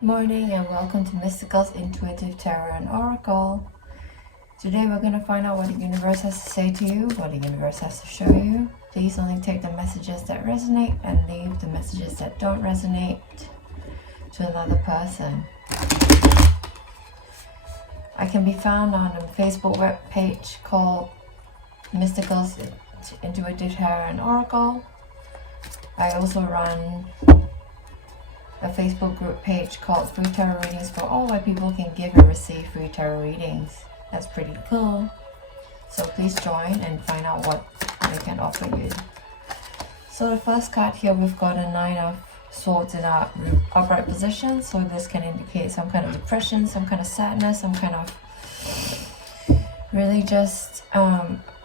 Good morning and welcome to Mystigal's Intuitive Tarot and Oracle. Today we're going to find out what the universe has to say to you, what the universe has to show you. Please only take the messages that resonate and leave the messages that don't resonate to another person. I can be found on a Facebook web page called Mystigal's Intuitive Tarot and Oracle. I also run a Facebook group page called Free Tarot Readings for All, where people can give and receive free tarot readings. That's pretty cool. So please join and find out what I can offer you. So the first card here, we've got a Nine of Swords in our upright position. So this can indicate some kind of depression, some kind of sadness, some kind of really just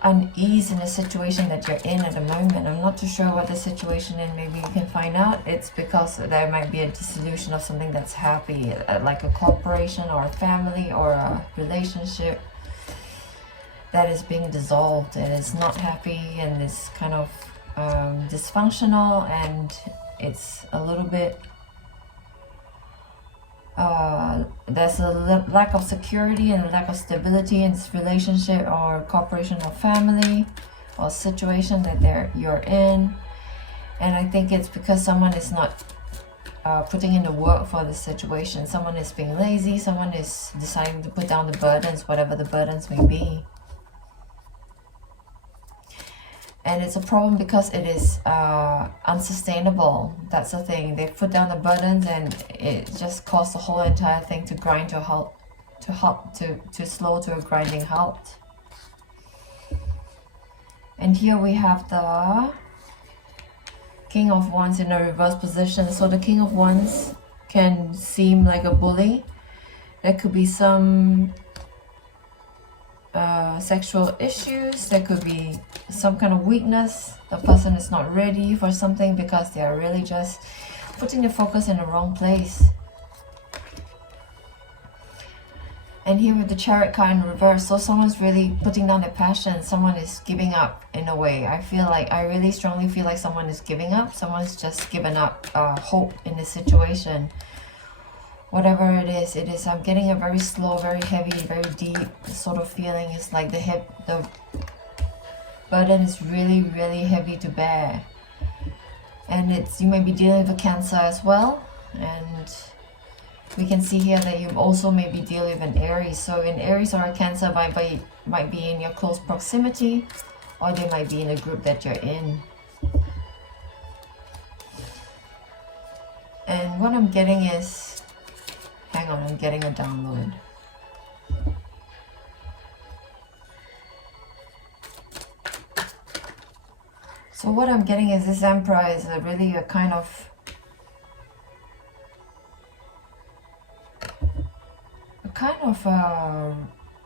unease in the situation that you're in at the moment. I'm not too sure what the situation is. Maybe you can find out. It's because there might be a dissolution of something that's happy, like a corporation or a family or a relationship that is being dissolved and it's not happy and it's kind of dysfunctional, and it's a little bit there's a lack of security and a lack of stability in this relationship or corporation or family or situation that you're in. And I think it's because someone is not putting in the work for the situation. Someone is being lazy, someone is deciding to put down the burdens, whatever the burdens may be. And it's a problem because it is unsustainable. That's the thing. They put down the burdens and it just caused the whole entire thing to grind to a halt, to slow to a grinding halt. And here we have the King of Wands in a reverse position. So the King of Wands can seem like a bully. There could be some sexual issues. There could be some kind of weakness. The person is not ready for something because they are really just putting the focus in the wrong place. And here with the Chariot card in reverse, so someone's really putting down their passion. Someone is giving up in a way. I really strongly feel like someone is giving up. Someone's just given up hope in this situation. Whatever it is, I'm getting a very slow, very heavy, very deep sort of feeling. It's like the burden is really, really heavy to bear. And you may be dealing with Cancer as well. And we can see here that you also may be dealing with an Aries. So an Aries or a Cancer might be in your close proximity, or they might be in a group that you're in. And what I'm getting is, hang on, I'm getting a download. So what I'm getting is this Emperor is really a kind of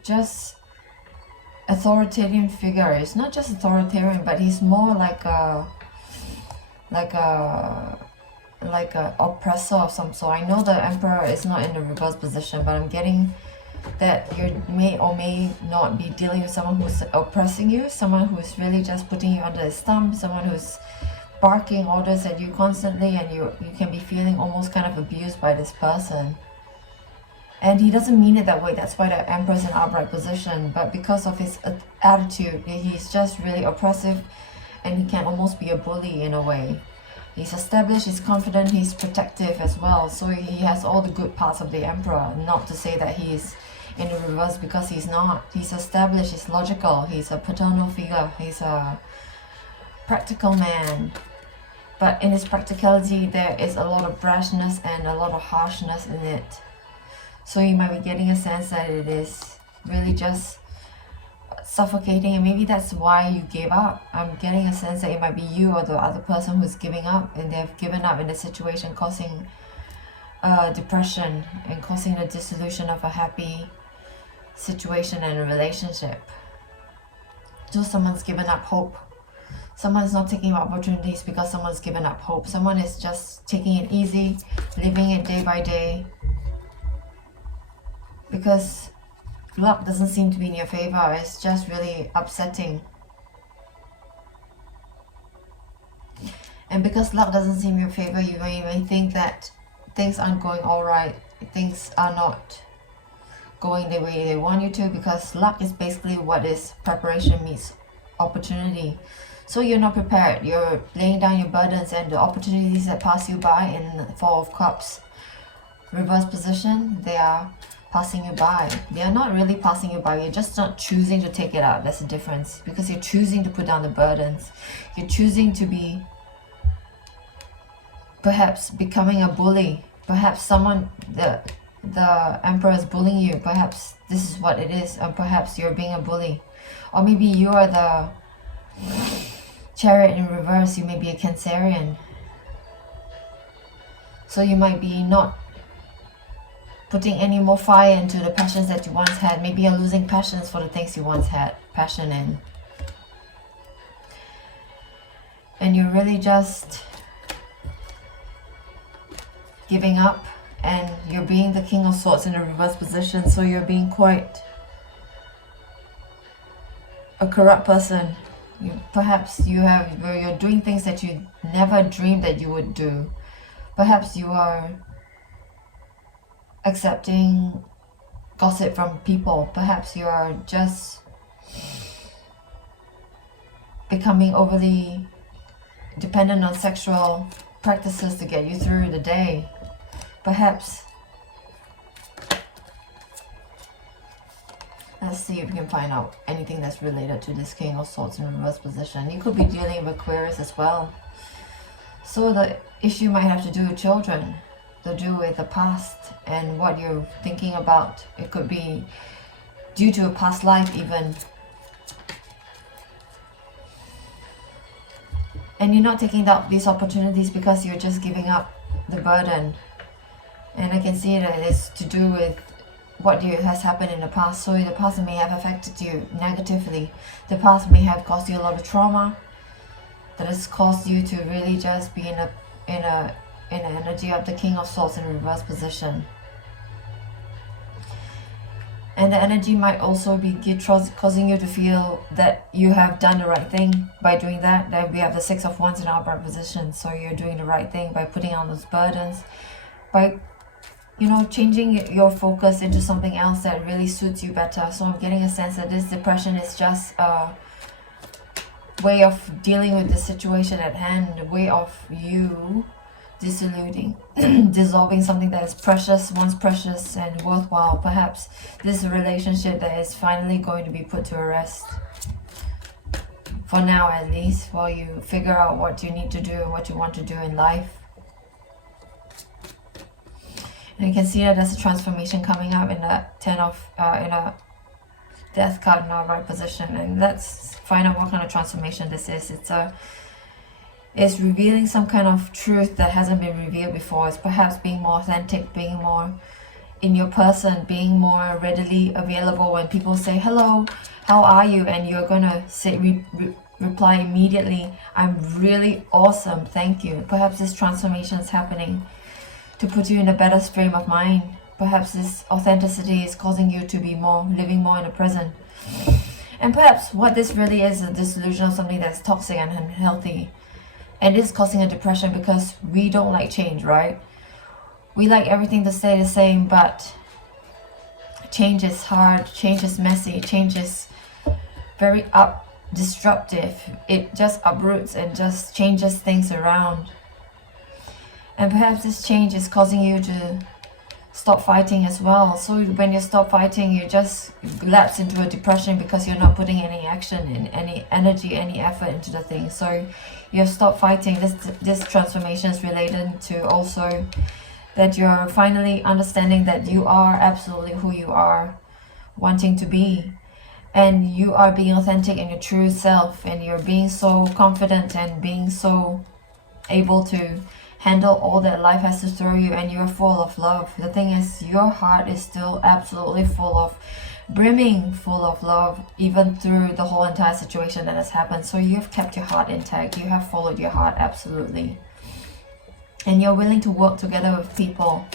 just authoritarian figure. It's not just authoritarian, but he's more like a oppressor of some sort. I know the Emperor is not in the reverse position, but I'm getting that you may or may not be dealing with someone who's oppressing you, someone who's really just putting you under his thumb, someone who's barking orders at you constantly, and you can be feeling almost kind of abused by this person. And he doesn't mean it that way. That's why the Emperor is in upright position. But because of his attitude, he's just really oppressive, and he can almost be a bully in a way. He's established, he's confident, he's protective as well. So he has all the good parts of the Emperor. Not to say that he's in the reverse, because he's not. He's established, he's logical, he's a paternal figure, he's a practical man. But in his practicality, there is a lot of brashness and a lot of harshness in it. So you might be getting a sense that it is really just suffocating, and maybe that's why you gave up. I'm getting a sense that it might be you or the other person who's giving up, and they've given up in the situation, causing depression and causing the dissolution of a happy situation and a relationship. So someone's given up hope. Someone's not taking opportunities because someone's given up hope. Someone is just taking it easy, living it day by day, because luck doesn't seem to be in your favor. It's just really upsetting. And because luck doesn't seem in your favor, you may think that things aren't going all right, things are not going the way they want you to, because luck is basically what is preparation meets opportunity. So you're not prepared, you're laying down your burdens, and the opportunities that pass you by in the Four of Cups reverse position, they are passing you by. They are not really passing you by, you're just not choosing to take it out. That's the difference, because you're choosing to put down the burdens. You're choosing to be perhaps becoming a bully. Perhaps someone, the Emperor is bullying you. Perhaps this is what it is, and perhaps you're being a bully. Or maybe you are the Chariot in reverse. You may be a Cancerian. So you might be not putting any more fire into the passions that you once had. Maybe you're losing passions for the things you once had passion in. And you're really just giving up, and you're being the King of Swords in a reverse position. So you're being quite a corrupt person. Perhaps you're doing things that you never dreamed that you would do. Perhaps you are accepting gossip from people. Perhaps you are just becoming overly dependent on sexual practices to get you through the day. Perhaps, let's see if we can find out anything that's related to this King of Swords in reverse position. You could be dealing with Aquarius as well. So the issue might have to do with children, to do with the past and what you're thinking about. It could be due to a past life even. And you're not taking up these opportunities because you're just giving up the burden. And I can see that it's to do with what has happened in the past. So the past may have affected you negatively. The past may have caused you a lot of trauma that has caused you to really just be in an energy of the King of Swords in reverse position. And the energy might also be causing you to feel that you have done the right thing by doing that. Then we have the Six of Wands in upright position. So you're doing the right thing by putting on those burdens, by changing your focus into something else that really suits you better. So I'm getting a sense that this depression is just a way of dealing with the situation at hand, a way of you dissolving something that is precious, once precious and worthwhile. Perhaps this is a relationship that is finally going to be put to rest. For now at least, while you figure out what you need to do and what you want to do in life. And you can see that there's a transformation coming up in the in a Death card in our right position. And let's find out what kind of transformation this is. It's revealing some kind of truth that hasn't been revealed before. It's perhaps being more authentic, being more in your person, being more readily available when people say, hello, how are you? And you're gonna say, reply immediately, I'm really awesome, thank you. Perhaps this transformation is happening to put you in a better frame of mind. Perhaps this authenticity is causing you to be living more in the present. And perhaps what this really is a dissolution of something that's toxic and unhealthy. And this is causing a depression because we don't like change, right? We like everything to stay the same, but change is hard, change is messy, change is very disruptive. It just uproots and just changes things around. And perhaps this change is causing you to stop fighting as well. So when you stop fighting, you just lapse into a depression because you're not putting any action in, any energy, any effort into the thing. So you have stopped fighting. This transformation is related to also that you're finally understanding that you are absolutely who you are wanting to be. And you are being authentic in your true self, and you're being so confident and being so able to handle all that life has to throw you, and you're full of love. The thing is, your heart is still absolutely brimming full of love, even through the whole entire situation that has happened. So you've kept your heart intact, you have followed your heart absolutely. And you're willing to work together with people.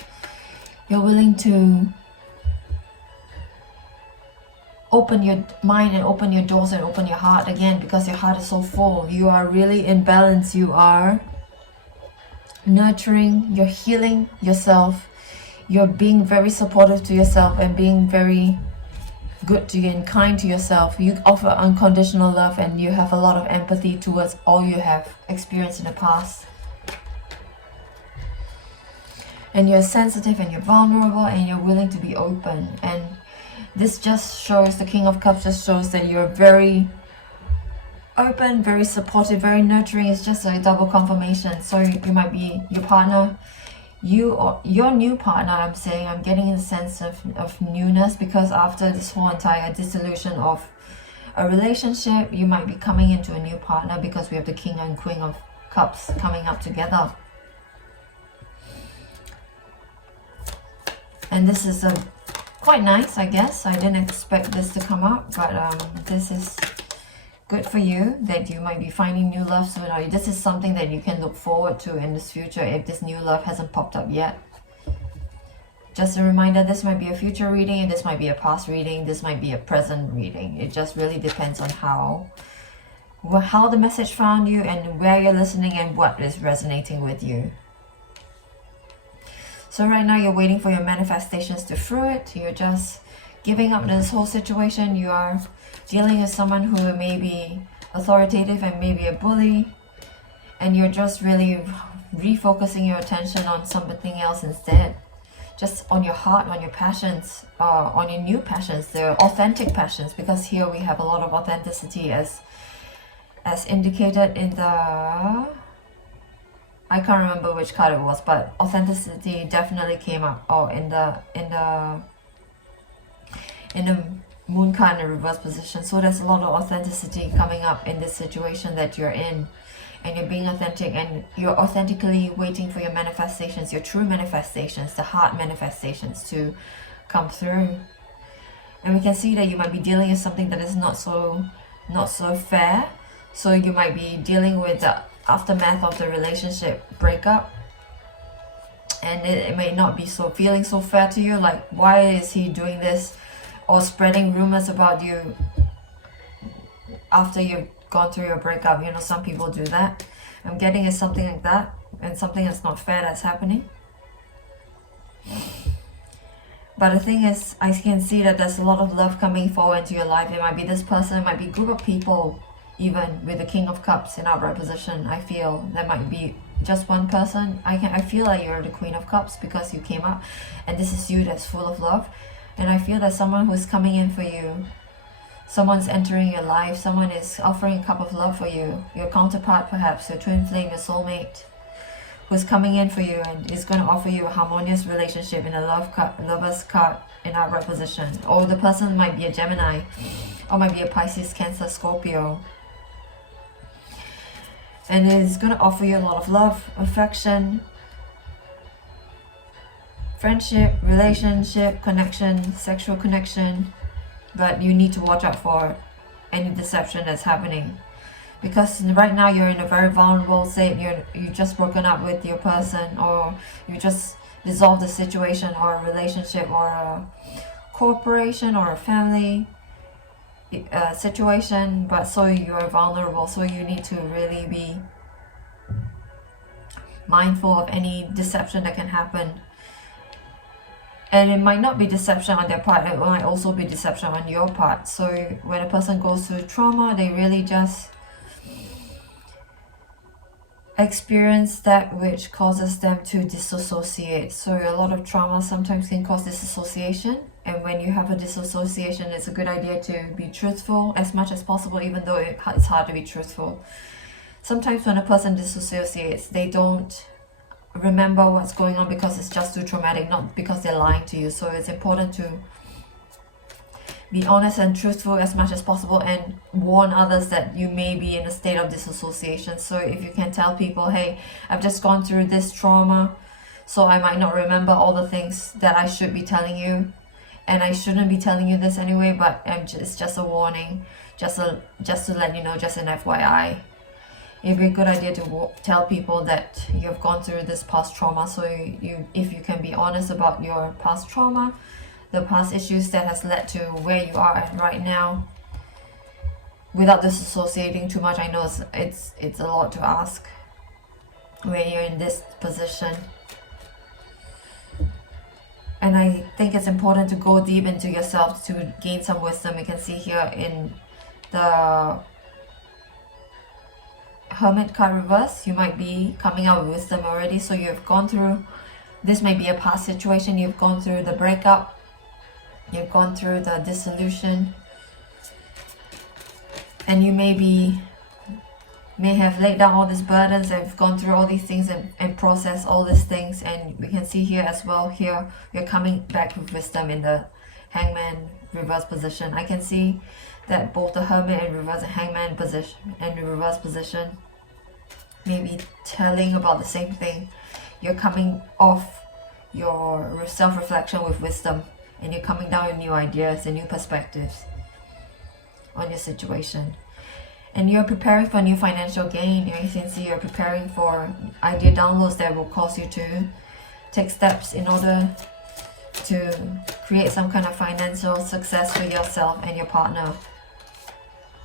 You're willing to open your mind and open your doors and open your heart again, because your heart is so full. You are really in balance. You are nurturing, you're healing yourself, you're being very supportive to yourself and being very good to you and kind to yourself. You offer unconditional love and you have a lot of empathy towards all you have experienced in the past. And you're sensitive and you're vulnerable and you're willing to be open. And this just shows, the King of Cups just shows that you're very open, very supportive, very nurturing. It's just a double confirmation. So you might be your partner, you or your new partner. I'm getting a sense of newness, because after this whole entire dissolution of a relationship, you might be coming into a new partner, because we have the King and Queen of Cups coming up together. And this is quite nice, I guess. I didn't expect this to come up, but this is good for you, that you might be finding new love soon, or this is something that you can look forward to in this future if this new love hasn't popped up yet. Just a reminder, this might be a future reading, this might be a past reading, this might be a present reading. It just really depends on how the message found you and where you're listening and what is resonating with you. So right now you're waiting for your manifestations to fruit. You're just giving up this whole situation. You are dealing with someone who may be authoritative and maybe a bully, and you're just really refocusing your attention on something else instead. Just on your heart, on your passions, on your new passions, the authentic passions, because here we have a lot of authenticity as indicated in the, I can't remember which card it was, but authenticity definitely came up. Oh, in the moon card in the reverse position. So there's a lot of authenticity coming up in this situation that you're in, and you're being authentic, and you're authentically waiting for your manifestations, your true manifestations, the heart manifestations to come through. And we can see that you might be dealing with something that is not so fair. So you might be dealing with the aftermath of the relationship breakup, and it may not be feeling so fair to you, like why is he doing this, or spreading rumors about you after you've gone through your breakup. You know, some people do that. I'm getting is something like that, and something that's not fair that's happening. But the thing is, I can see that there's a lot of love coming forward into your life. It might be this person, it might be a group of people. Even with the King of Cups in upright position, I feel there might be just one person. I feel like you're the Queen of Cups because you came up, and this is you that's full of love. And I feel that someone who's coming in for you, someone's entering your life, someone is offering a cup of love for you, your counterpart perhaps, your twin flame, your soulmate, who's coming in for you and is going to offer you a harmonious relationship in a lover's card in upright position. Or the person might be a Gemini, or might be a Pisces, Cancer, Scorpio. And it's going to offer you a lot of love, affection, friendship, relationship, connection, sexual connection. But you need to watch out for any deception that's happening. Because right now you're in a very vulnerable state. You just broken up with your person, or you just dissolved the situation or a relationship or a corporation or a family situation, but so you're vulnerable, so you need to really be mindful of any deception that can happen. And it might not be deception on their part, it might also be deception on your part. So when a person goes through trauma, they really just experience that which causes them to disassociate. So a lot of trauma sometimes can cause disassociation, and when you have a disassociation, it's a good idea to be truthful as much as possible, even though it's hard to be truthful. Sometimes when a person disassociates, they don't remember what's going on because it's just too traumatic, not because they're lying to you. So it's important to be honest and truthful as much as possible, and warn others that you may be in a state of disassociation. So if you can tell people, hey, I've just gone through this trauma, so I might not remember all the things that I should be telling you, and I shouldn't be telling you this anyway, but it's just a warning, just to let you know, just an FYI. It'd be a good idea to tell people that you've gone through this past trauma. So if you can be honest about your past trauma, the past issues that has led to where you are at right now, without disassociating too much. I know it's a lot to ask, when you're in this position. And I think it's important to go deep into yourself to gain some wisdom. You can see here in the Hermit card reverse, you might be coming out with wisdom already. So you've gone through, this may be a past situation, you've gone through the breakup, you've gone through the dissolution, and you may have laid down all these burdens and gone through all these things and processed all these things. And we can see here as well, here you're coming back with wisdom in the Hangman reverse position. I can see that both the Hermit and reverse and Hangman position and the reverse position may be telling about the same thing. You're coming off your self-reflection with wisdom, and you're coming down with new ideas and new perspectives on your situation. And you're preparing for new financial gain. You can see you're preparing for idea downloads that will cause you to take steps in order to create some kind of financial success for yourself and your partner.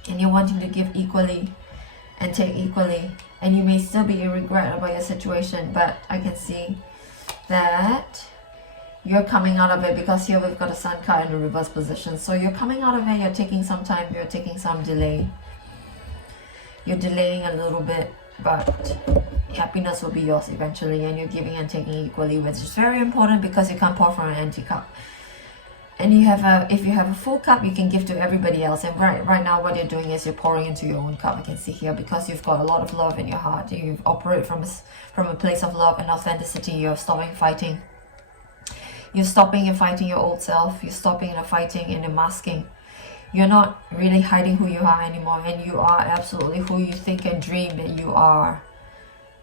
And you're wanting to give equally and take equally. And you may still be in regret about your situation, but I can see that you're coming out of it, because here we've got a Sun card in the reverse position. So you're coming out of it, you're taking some time, you're taking some delay. You're delaying a little bit, but happiness will be yours eventually, and you're giving and taking equally, which is very important because you can't pour from an empty cup. And you have if you have a full cup, you can give to everybody else. And right now what you're doing is you're pouring into your own cup. I can see here, because you've got a lot of love in your heart. You operate from a place of love and authenticity. You're stopping fighting. You're stopping and fighting your old self. You're stopping and fighting and you're masking. You're not really hiding who you are anymore, and you are absolutely who you think and dream that you are.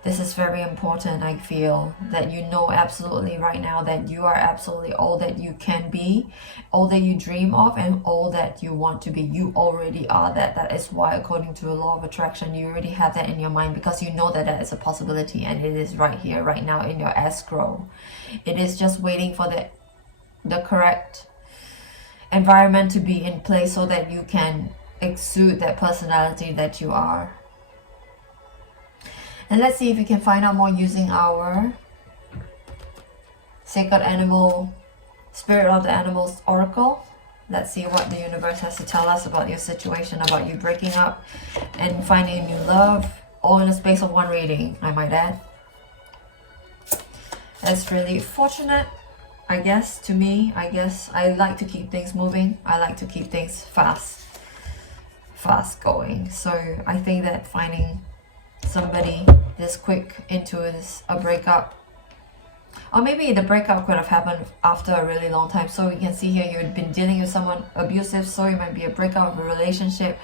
This is very important. I feel that you know absolutely right now that you are absolutely all that you can be, all that you dream of, and all that you want to be. You already are that. That is why, according to the law of attraction, you already have that in your mind, because you know that that is a possibility, and it is right here, right now in your escrow. It is just waiting for the correct environment to be in place so that you can exude that personality that you are. And let's see if we can find out more using our Sacred Animal, Spirit of the Animals Oracle. Let's see what the universe has to tell us about your situation, about you breaking up and finding a new love, all in the space of one reading, I might add. That's really fortunate, I guess, to me. I guess I like to keep things moving. I like to keep things fast going. So I think that finding somebody this quick into this a breakup, or maybe the breakup could have happened after a really long time. So we can see here you've been dealing with someone abusive, so it might be a breakup of a relationship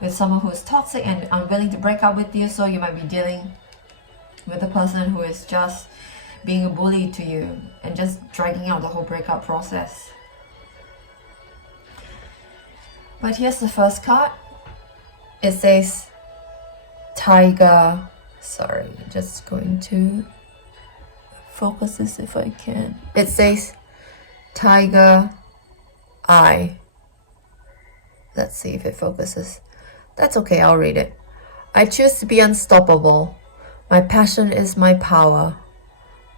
with someone who is toxic and unwilling to break up with you. So you might be dealing with a person who is just being a bully to you and just dragging out the whole breakup process. But here's the first card. It says Tiger. Sorry, just going to focus this if I can. It says Tiger Eye. Let's see if it focuses. That's okay, I'll read it. I choose to be unstoppable. My passion is my power.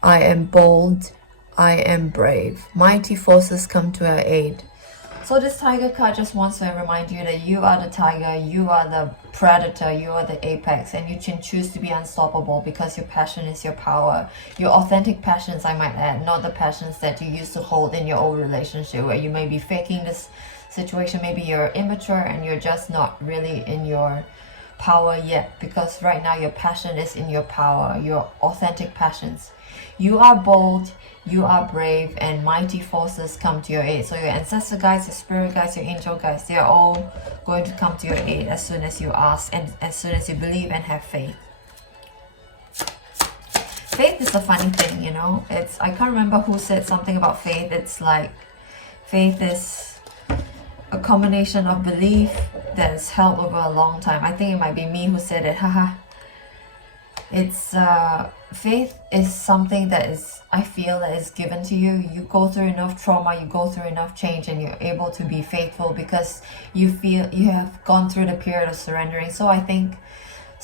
I am bold. I am brave. Mighty forces come to our aid. So this tiger card just wants to remind you that you are the tiger, you are the predator, you are the apex, and you can choose to be unstoppable because your passion is your power. Your authentic passions, I might add, not the passions that you used to hold in your old relationship where you may be faking this situation. Maybe you're immature and you're just not really in your power yet, because right now your passion is in your power, your authentic passions. You are bold, you are brave, and mighty forces come to your aid. So your ancestor guides, your spirit guides, your angel guides, they are all going to come to your aid as soon as you ask and as soon as you believe and have faith. Faith is a funny thing, you know. I can't remember who said something about faith. It's like faith is a combination of belief that is held over a long time. I think it might be me who said it. Haha. It's faith is something that is, I feel, that is given to you. You go through enough trauma, you go through enough change, and you're able to be faithful because you feel you have gone through the period of surrendering. So I think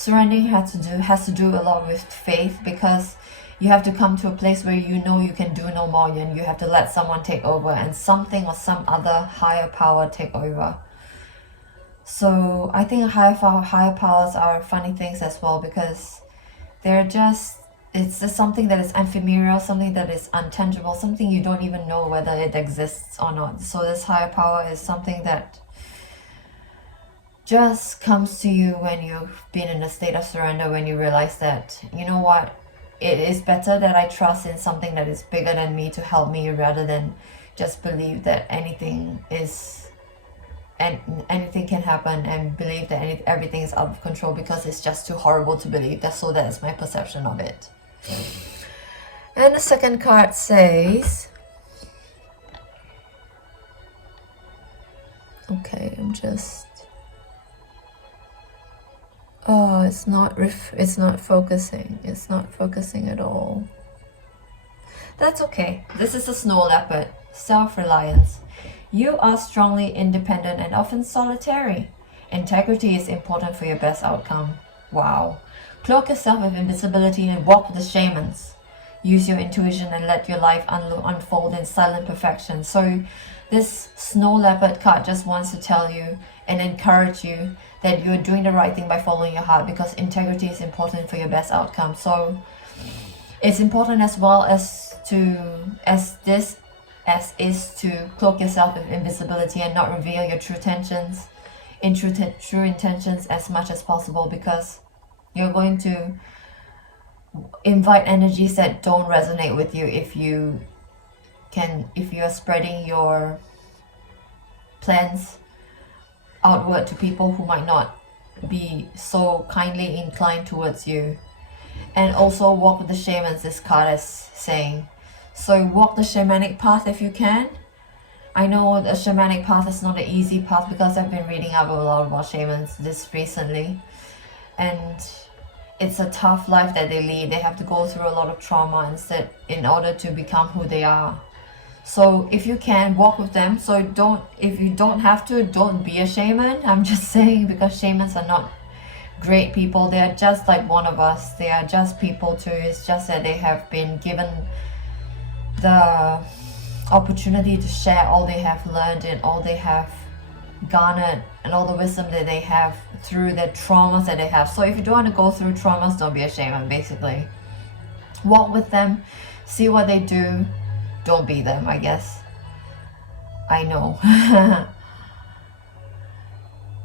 Surrendering has to do a lot with faith, because you have to come to a place where you know you can do no more, and you have to let someone take over, and something or some other higher power take over. So I think higher powers are funny things as well, because it's just something that is ephemeral, something that is untangible, something you don't even know whether it exists or not. So this higher power is something that just comes to you when you've been in a state of surrender, when you realize that, you know what, it is better that I trust in something that is bigger than me to help me, rather than just believe that anything can happen, and believe that everything is out of control, because it's just too horrible to believe. That is my perception of it. And the second card says, okay, oh, it's not focusing. It's not focusing at all. That's okay. This is a snow leopard. Self-reliance. You are strongly independent and often solitary. Integrity is important for your best outcome. Wow. Cloak yourself with invisibility and walk with the shamans. Use your intuition and let your life unfold in silent perfection. So this snow leopard card just wants to tell you and encourage you that you're doing the right thing by following your heart, because integrity is important for your best outcome. So it's important as well as to cloak yourself with invisibility and not reveal your true intentions as much as possible, because you're going to invite energies that don't resonate with you if you're spreading your plans outward to people who might not be so kindly inclined towards you. And also walk with the shamans, this card is saying. So walk the shamanic path if you can. I know the shamanic path is not an easy path, because I've been reading up a lot about shamans this recently, and it's a tough life that they lead. They have to go through a lot of trauma in order to become who they are. So if you can, walk with them. So if you don't have to, don't be a shaman. I'm just saying, because shamans are not great people. They are just like one of us. They are just people too. It's just that they have been given the opportunity to share all they have learned and all they have garnered and all the wisdom that they have through the traumas that they have. So if you don't want to go through traumas, don't be a shaman, basically. Walk with them, see what they do, don't be them, I guess. I know.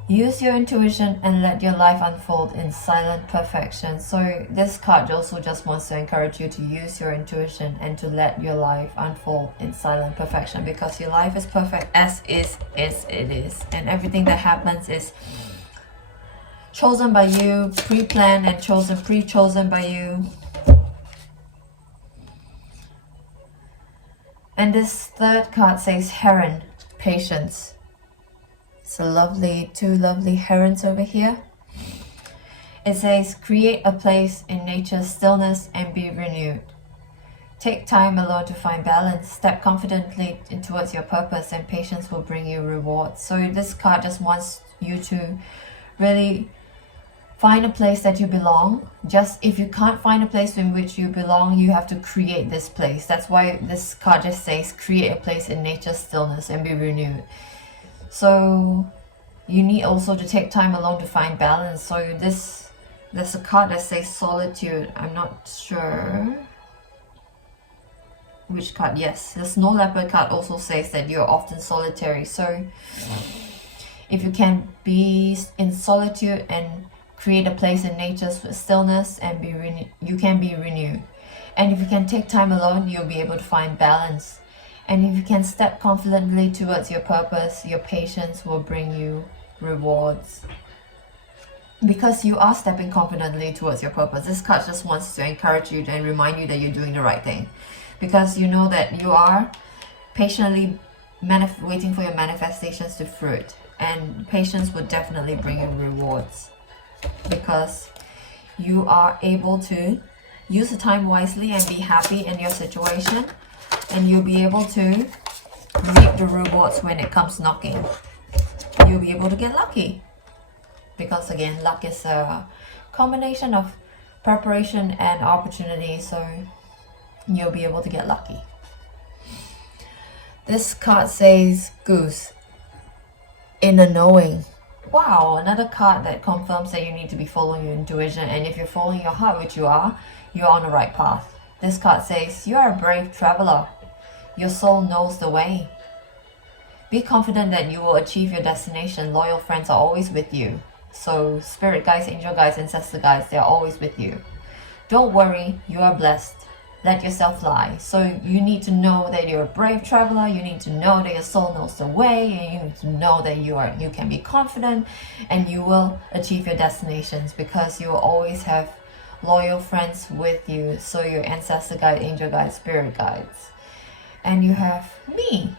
Use your intuition and let your life unfold in silent perfection. So this card also just wants to encourage you to use your intuition and to let your life unfold in silent perfection, because your life is perfect as it is. And everything that happens is chosen by you, pre-planned and pre-chosen by you. And this third card says Heron, patience. It's two lovely herons over here. It says, create a place in nature's stillness and be renewed. Take time alone to find balance. Step confidently towards your purpose, and patience will bring you rewards. So this card just wants you to really find a place that you belong. Just if you can't find a place in which you belong, you have to create this place. That's why this card just says, create a place in nature's stillness and be renewed. So you need also to take time alone to find balance. So there's a card that says solitude. I'm not sure which card. Yes, the snow leopard card also says that you're often solitary. So if you can be in solitude and create a place in nature's stillness and you can be renewed. And if you can take time alone, you'll be able to find balance. And if you can step confidently towards your purpose, your patience will bring you rewards. Because you are stepping confidently towards your purpose. This card just wants to encourage you and remind you that you're doing the right thing. Because you know that you are patiently waiting for your manifestations to fruit. And patience will definitely bring you rewards. Because you are able to use the time wisely and be happy in your situation. And you'll be able to reap the rewards when it comes knocking. You'll be able to get lucky. Because again, luck is a combination of preparation and opportunity, so you'll be able to get lucky. This card says Goose, inner knowing. Wow, another card that confirms that you need to be following your intuition, and if you're following your heart, which you're on the right path. This card says you are a brave traveler. Your soul knows the way. Be confident that you will achieve your destination. Loyal friends are always with you. So spirit guides, angel guides, ancestor guides, they are always with you. Don't worry, you are blessed. Let yourself fly. So you need to know that you're a brave traveler. You need to know that your soul knows the way, and you need to know that you can be confident and you will achieve your destinations, because you will always have loyal friends with you. So your ancestor guide, angel guides, spirit guides. And you have me.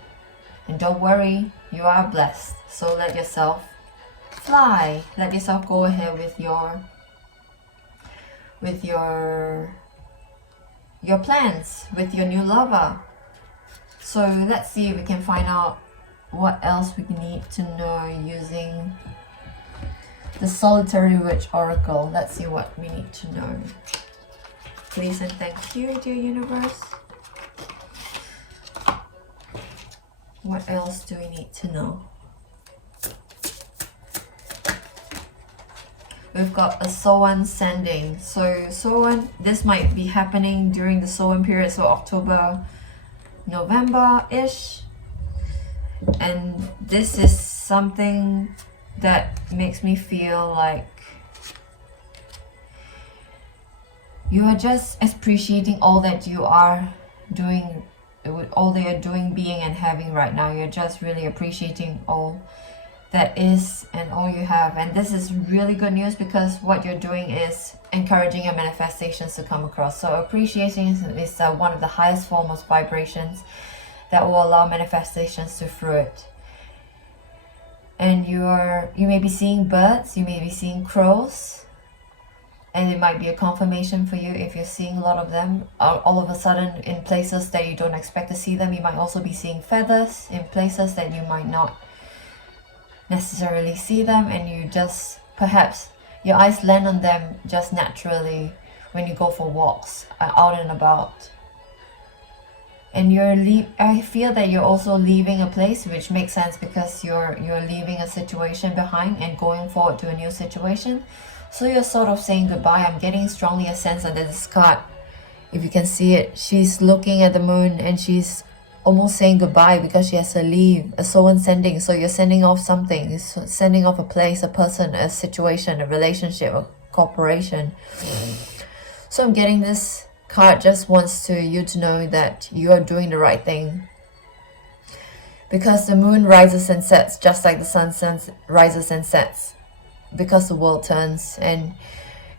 And don't worry, you are blessed. So let yourself fly. Let yourself go ahead with your plans, with your new lover. So let's see if we can find out what else we need to know using the Solitary Witch Oracle. Let's see what we need to know. Please and thank you, dear universe. What else do we need to know? We've got a Soan sending. So Soan, this might be happening during the Soan period, so October, November-ish. And this is something that makes me feel like you are just appreciating all that you are doing, all that you're doing, being and having right now. You're just really appreciating all that is and all you have. And this is really good news, because what you're doing is encouraging your manifestations to come across. So appreciation is one of the highest forms of vibrations that will allow manifestations to fruit. And you may be seeing birds, you may be seeing crows, and it might be a confirmation for you if you're seeing a lot of them all of a sudden in places that you don't expect to see them. You might also be seeing feathers in places that you might not necessarily see them, and you just, perhaps your eyes land on them just naturally when you go for walks out and about. And I feel that you're also leaving a place, which makes sense, because you're leaving a situation behind and going forward to a new situation. So you're sort of saying goodbye. I'm getting strongly a sense under this card. If you can see it, she's looking at the moon and she's almost saying goodbye, because she has to leave. A soul sending. So you're sending off something. You're sending off a place, a person, a situation, a relationship, a corporation. So I'm getting this card just wants you to know that you are doing the right thing, because the moon rises and sets just like the sun rises and sets, because the world turns, and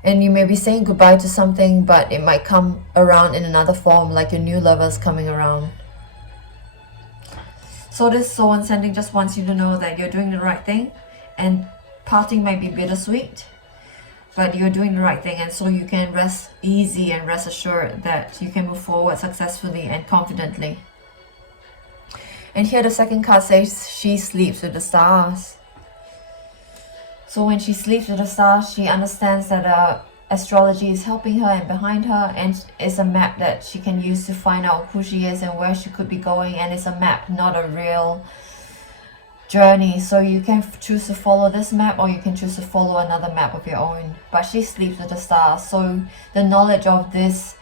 you may be saying goodbye to something, but it might come around in another form, like your new lover's coming around. So this soul sending just wants you to know that you're doing the right thing, and parting might be bittersweet, but you're doing the right thing, and so you can rest easy and rest assured that you can move forward successfully and confidently. And here the second card says she sleeps with the stars. So when she sleeps with the stars, she understands that astrology is helping her and behind her, and it's a map that she can use to find out who she is and where she could be going. And it's a map, not a real journey. So you can choose to follow this map, or you can choose to follow another map of your own. But she sleeps with the stars, so the knowledge of this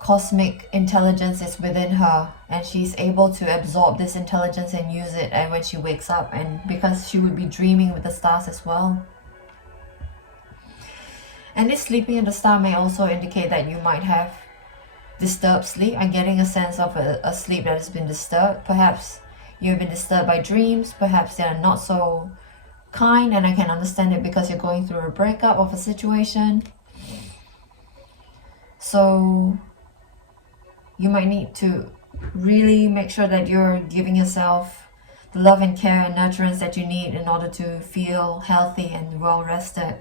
cosmic intelligence is within her, and she's able to absorb this intelligence and use it, and when she wakes up, and because she would be dreaming with the stars as well. And this sleeping in the star may also indicate that you might have disturbed sleep. I'm getting a sense of a sleep that has been disturbed. Perhaps you've been disturbed by dreams, perhaps they are not so kind, and I can understand it because you're going through a breakup of a situation. So you might need to really make sure that you're giving yourself the love and care and nurturance that you need in order to feel healthy and well rested.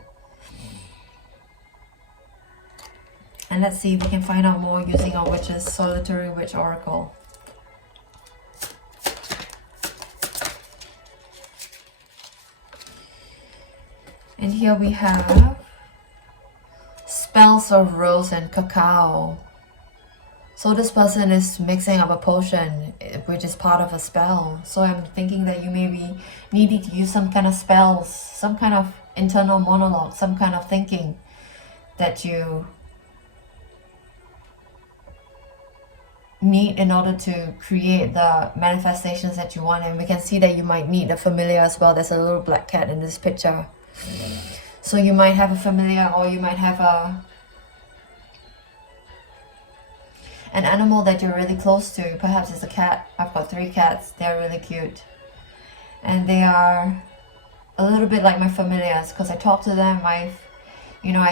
And let's see if we can find out more using our witch's Solitary Witch Oracle. And here we have smells of rose and cacao. So this person is mixing up a potion, which is part of a spell. So I'm thinking that you may be needing to use some kind of spells, some kind of internal monologue, some kind of thinking that you need in order to create the manifestations that you want. And we can see that you might meet a familiar as well. There's a little black cat in this picture. So you might have a familiar, or you might have an animal that you're really close to. Perhaps it's a cat. I've got 3 cats. They're really cute. And they are a little bit like my familiars, because I talk to them, I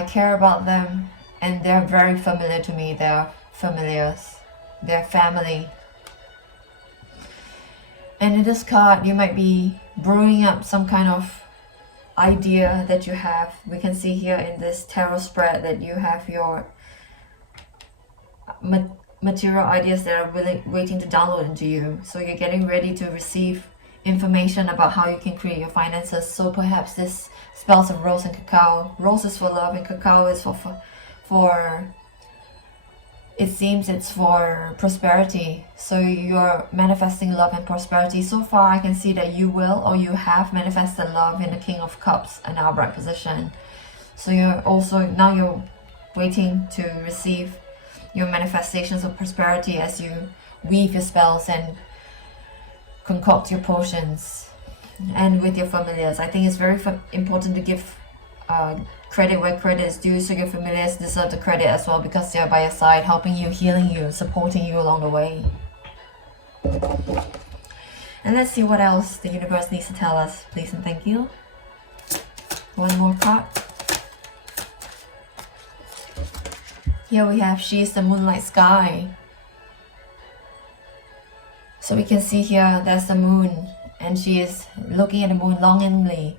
care about them, and they're very familiar to me. They're familiars. They're family. And in this card, you might be brewing up some kind of idea that you have. We can see here in this tarot spread that you have your material ideas that are really waiting to download into you. So you're getting ready to receive information about how you can create your finances. So perhaps this spells of rose and cacao. Rose is for love and cacao is for it seems it's for prosperity. So you're manifesting love and prosperity. So far I can see that you will, or you have manifested love in the King of Cups, an upright position. So you're also, now you're waiting to receive your manifestations of prosperity as you weave your spells and concoct your potions. And with your familiars, I think it's very important to give credit where credit is due. So your familiars deserve the credit as well, because they're by your side, helping you, healing you, supporting you along the way. And let's see what else the universe needs to tell us. Please and thank you. One more card. Here we have She is the Moonlight Sky. So we can see here there's the moon, and she is looking at the moon longingly,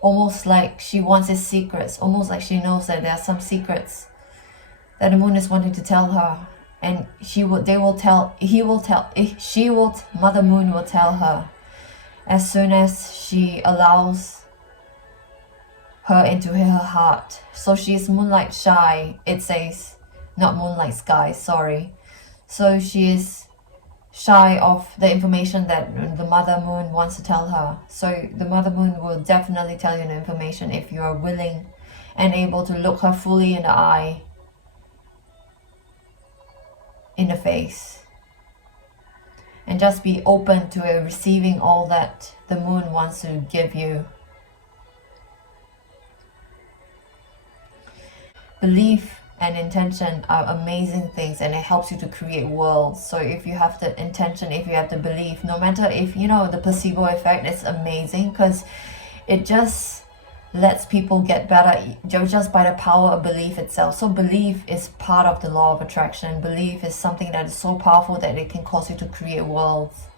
almost like she wants its secrets, almost like she knows that there are some secrets that the moon is wanting to tell her. And Mother Moon will tell her as soon as she allows her into her heart. So she is moonlight shy, it says, not moonlight sky, sorry. So she is shy of the information that the Mother Moon wants to tell her. So the Mother Moon will definitely tell you the information if you are willing and able to look her fully in the eye, in the face, and just be open to receiving all that the moon wants to give you. Belief and intention are amazing things, and it helps you to create worlds. So if you have the intention, if you have the belief, no matter if the placebo effect is amazing, because it just lets people get better just by the power of belief itself. So belief is part of the law of attraction. Belief is something that is so powerful that it can cause you to create worlds.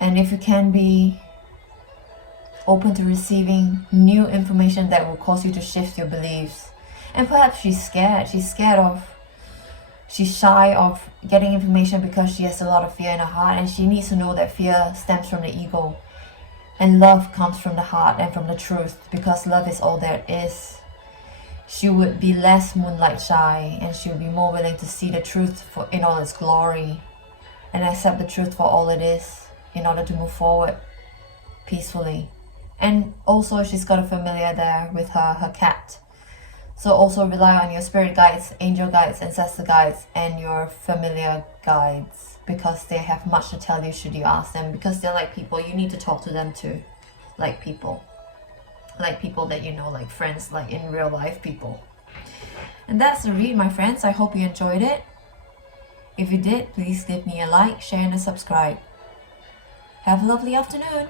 And if you can be open to receiving new information that will cause you to shift your beliefs. And perhaps she's scared. She's shy of getting information because she has a lot of fear in her heart, and she needs to know that fear stems from the ego. And love comes from the heart and from the truth, because love is all there is. She would be less moonlight shy, and she would be more willing to see the truth in all its glory, and accept the truth for all it is in order to move forward peacefully. And also she's got a familiar there with her cat. So also rely on your spirit guides, angel guides, ancestor guides, and your familiar guides, because they have much to tell you should you ask them, because they're like people. You need to talk to them too, like people that you know, like friends, like in real life people. And that's the read, my friends. I hope you enjoyed it. If you did, please give me a like, share, and a subscribe. Have a lovely afternoon.